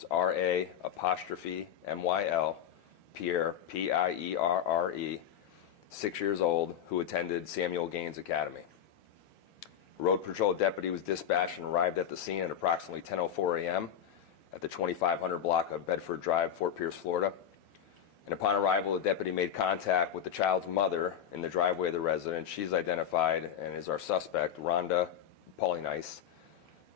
It's R-A''MYL, Pierre, P-I-E-R-R-E, 6 years old, who attended Samuel Gaines Academy. A road patrol deputy was dispatched and arrived at the scene at approximately 10:04 a.m. at the 2500 block of Bedford Drive, Fort Pierce, Florida. And upon arrival, the deputy made contact with the child's mother in the driveway of the residence. She's identified and is our suspect, Rhonda Polynice,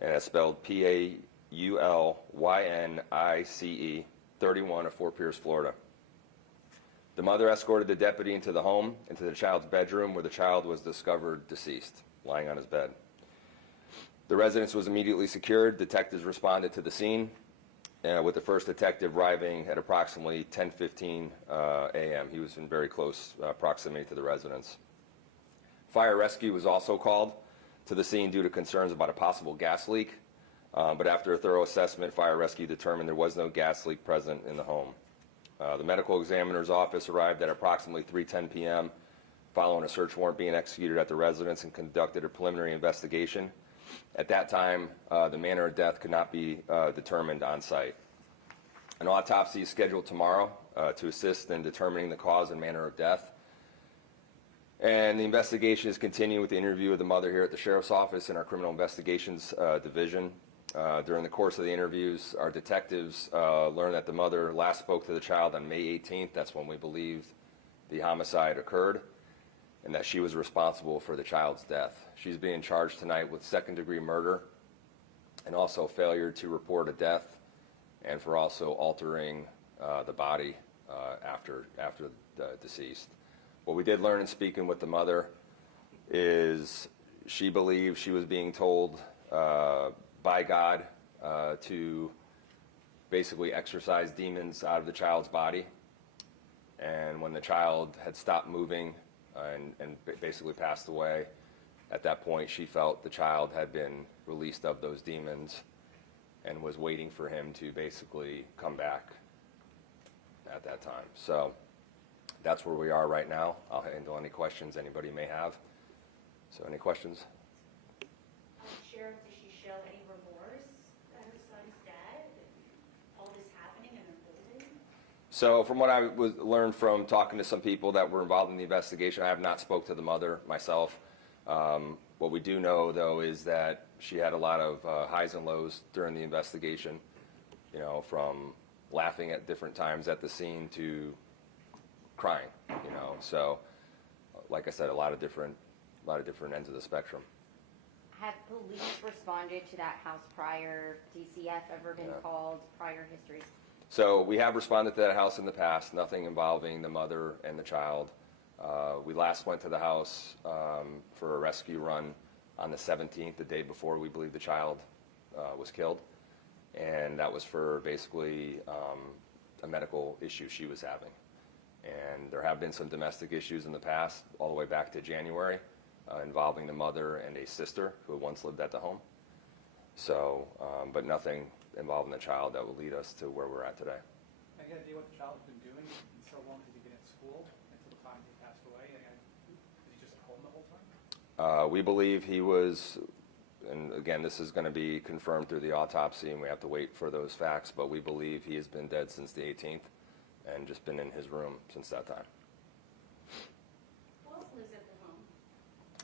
and that's spelled P-A-U-L-Y-N-I-C-E, 31 of Fort Pierce, Florida. The mother escorted the deputy into the home, into the child's bedroom, where the child was discovered deceased, lying on his bed. The residence was immediately secured. Detectives responded to the scene, with the first detective arriving at approximately 10:15 a.m. He was in very close proximity to the residence. Fire rescue was also called to the scene due to concerns about a possible gas leak, but after a thorough assessment, fire rescue determined there was no gas leak present in the home. The medical examiner's office arrived at approximately 3:10 p.m. following a search warrant being executed at the residence and conducted a preliminary investigation. At that time, the manner of death could not be determined on site. An autopsy is scheduled tomorrow to assist in determining the cause and manner of death. And the investigation is continuing with the interview of the mother here at the Sheriff's Office in our Criminal Investigations Division. During the course of the interviews, our detectives learned that the mother last spoke to the child on May 18th. That's when we believe the homicide occurred, and that she was responsible for the child's death. She's being charged tonight with second-degree murder and also failure to report a death, and for also altering the body after the deceased. What we did learn in speaking with the mother is she believes she was being told by God to basically exorcise demons out of the child's body, and when the child had stopped moving and basically passed away, at that point she felt the child had been released of those demons and was waiting for him to basically come back at that time. So that's where we are right now. I'll handle any questions anybody may have. So any questions? Sheriff, does she show any remorse that her son's dead and all this happening and unfolding? So from what I learned from talking to some people that were involved in the investigation, I have not spoke to the mother myself. What we do know, though, is that she had a lot of highs and lows during the investigation, you know, from laughing at different times at the scene to crying, you know. So, like I said, a lot of different ends of the spectrum. Have police responded to that house prior? DCF ever been called? Prior history? So we have responded to that house in the past, nothing involving the mother and the child. We last went to the house for a rescue run on the 17th, the day before we believe the child was killed. And that was for basically a medical issue she was having. And there have been some domestic issues in the past, all the way back to January, involving the mother and a sister who once lived at the home. So, but nothing involving the child that will lead us to where we're at today. Can I get an idea what the child has been doing so long? Has he been at school until the time he passed away? Was he just at home the whole time? We believe he was, and again, this is going to be confirmed through the autopsy, and we have to wait for those facts, but we believe he has been dead since the 18th and just been in his room since that time. Who else lives at the home?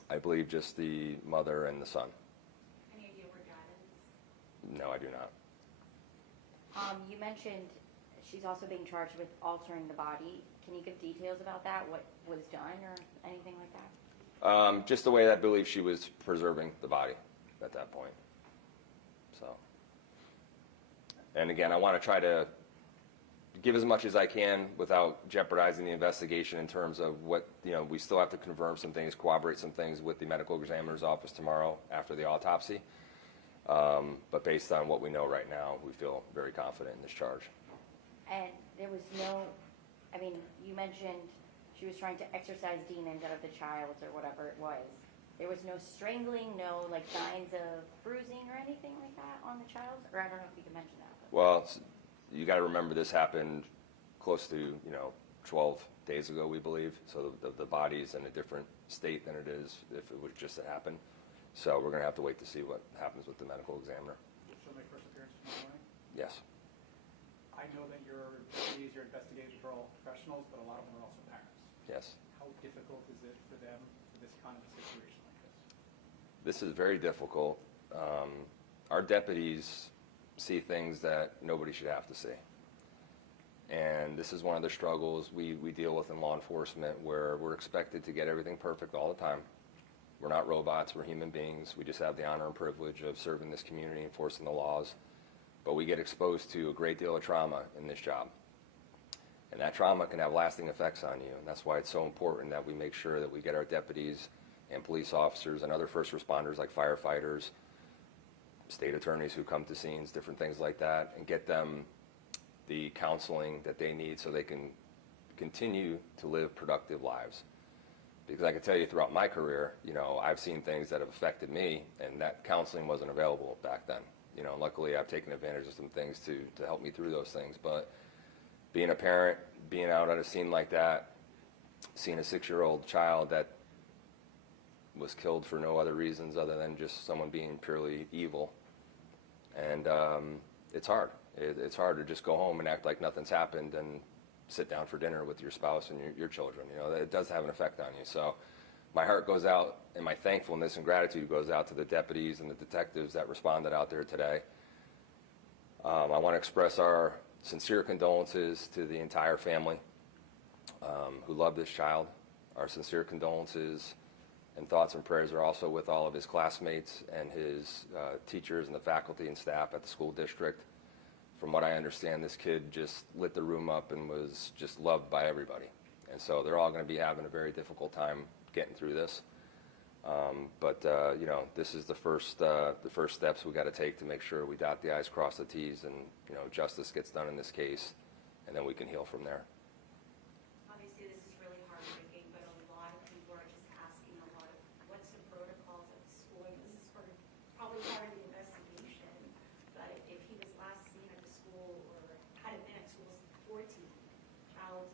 I believe just the mother and the son. Any idea where dad is? No, I do not. You mentioned she's also being charged with altering the body. Can you give details about that? What was done or anything like that? Just the way I believe she was preserving the body at that point. So, and again, I want to try to give as much as I can without jeopardizing the investigation in terms of what, you know, we still have to confirm some things, corroborate some things with the medical examiner's office tomorrow after the autopsy. But based on what we know right now, we feel very confident in this charge. And there was no, I mean, you mentioned she was trying to exorcise demons out of the child or whatever it was. There was no strangling, no like signs of bruising or anything like that on the child? Or I don't know if you can mention that. But. Well, you got to remember this happened close to, 12 days ago, we believe. So the body's in a different state than it is if it was just to happen. So we're going to have to wait to see what happens with the medical examiner. She'll make first appearance tomorrow morning? Yes. I know that your deputies, your investigators are all professionals, but a lot of them are also parents. Yes. How difficult is it for them for this kind of a situation like this? This is very difficult. Our deputies see things that nobody should have to see. And this is one of the struggles we deal with in law enforcement, where we're expected to get everything perfect all the time. We're not robots, we're human beings. We just have the honor and privilege of serving this community, enforcing the laws. But we get exposed to a great deal of trauma in this job. And that trauma can have lasting effects on you. And that's why it's so important that we make sure that we get our deputies and police officers and other first responders like firefighters, state attorneys who come to scenes, different things like that, and get them the counseling that they need so they can continue to live productive lives. Because I can tell you throughout my career, I've seen things that have affected me, and that counseling wasn't available back then. Luckily I've taken advantage of some things to help me through those things. But being a parent, being out at a scene like that, seeing a 6-year-old child that was killed for no other reasons other than just someone being purely evil, and it's hard. It's hard to just go home and act like nothing's happened and sit down for dinner with your spouse and your children. It does have an effect on you. So my heart goes out, and my thankfulness and gratitude goes out to the deputies and the detectives that responded out there today. I want to express our sincere condolences to the entire family who loved this child. Our sincere condolences and thoughts and prayers are also with all of his classmates and his teachers and the faculty and staff at the school district. From what I understand, this kid just lit the room up and was just loved by everybody. And so they're all going to be having a very difficult time getting through this. But this is the first steps we got to take to make sure we dot the I's, cross the T's, and justice gets done in this case, and then we can heal from there. Obviously, this is really heartbreaking, but a lot of people are just asking a lot of what's the protocols at the school. And this is probably part of the investigation. But if he was last seen at the school or had been at school since 14, child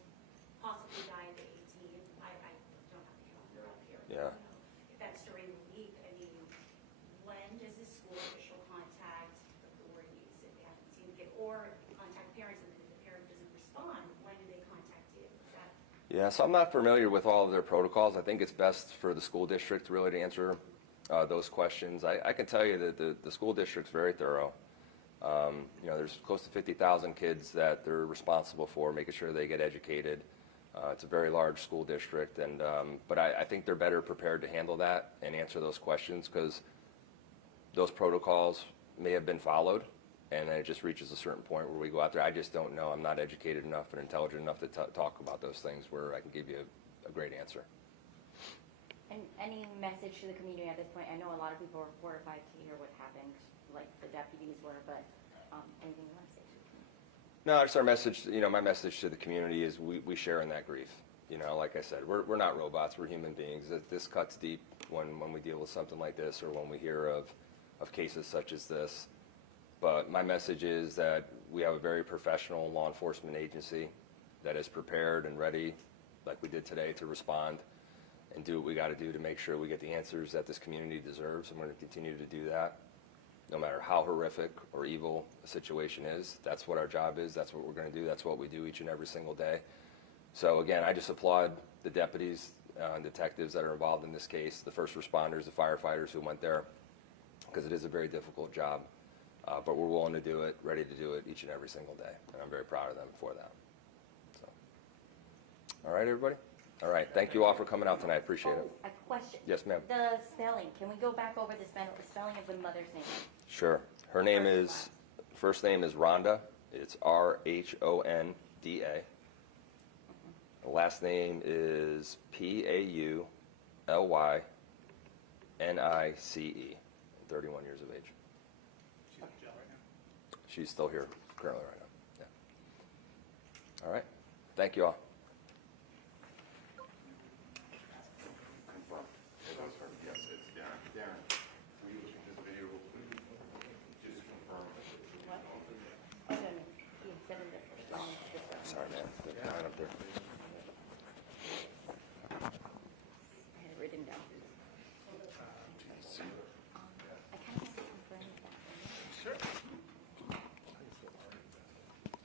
possibly died at 18. I don't have the calendar up here. Yeah. If that's during the week, I mean, when does the school official contact authorities if they haven't seen the kid, or contact parents, and if the parent doesn't respond, when do they contact you? Is that Yeah, so I'm not familiar with all of their protocols. I think it's best for the school district really to answer those questions. I can tell you that the school district's very thorough. There's close to 50,000 kids that they're responsible for, making sure they get educated. It's a very large school district, but I think they're better prepared to handle that and answer those questions, because those protocols may have been followed, and then it just reaches a certain point where we go out there. I just don't know. I'm not educated enough and intelligent enough to talk about those things where I can give you a great answer. And any message to the community at this point? I know a lot of people are horrified to hear what happened, like the deputies were, but anything you want to say to the community? No, just our message, my message to the community is we share in that grief. Like I said, we're not robots, we're human beings. This cuts deep when we deal with something like this, or when we hear of cases such as this. But my message is that we have a very professional law enforcement agency that is prepared and ready, like we did today, to respond and do what we got to do to make sure we get the answers that this community deserves, and we're going to continue to do that. No matter how horrific or evil a situation is, that's what our job is, that's what we're going to do, that's what we do each and every single day. So again, I just applaud the deputies and detectives that are involved in this case, the first responders, the firefighters who went there, because it is a very difficult job. But we're willing to do it, ready to do it each and every single day, and I'm very proud of them for that. So, all right, everybody? All right, thank you all for coming out tonight, appreciate it. A question. Yes, ma'am. The spelling, can we go back over the spelling of the mother's name? Sure. Her name is, first name is Rhonda. It's R-H-O-N-D-A. The last name is P-A-U-L-Y-N-I-C-E. 31 years of age. She's in jail right now. She's still here currently right now. Yeah. All right. Thank you all. Confirm. It was her. Yes, it's Darren. Darren, will you look at this video real quick? Just confirm. What? Oh, no, no. He said it. Sorry, man. They're behind up there. I had it written down. I kind of have to confirm that. Sure.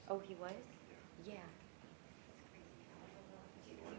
Oh, Oh, he was? Yeah.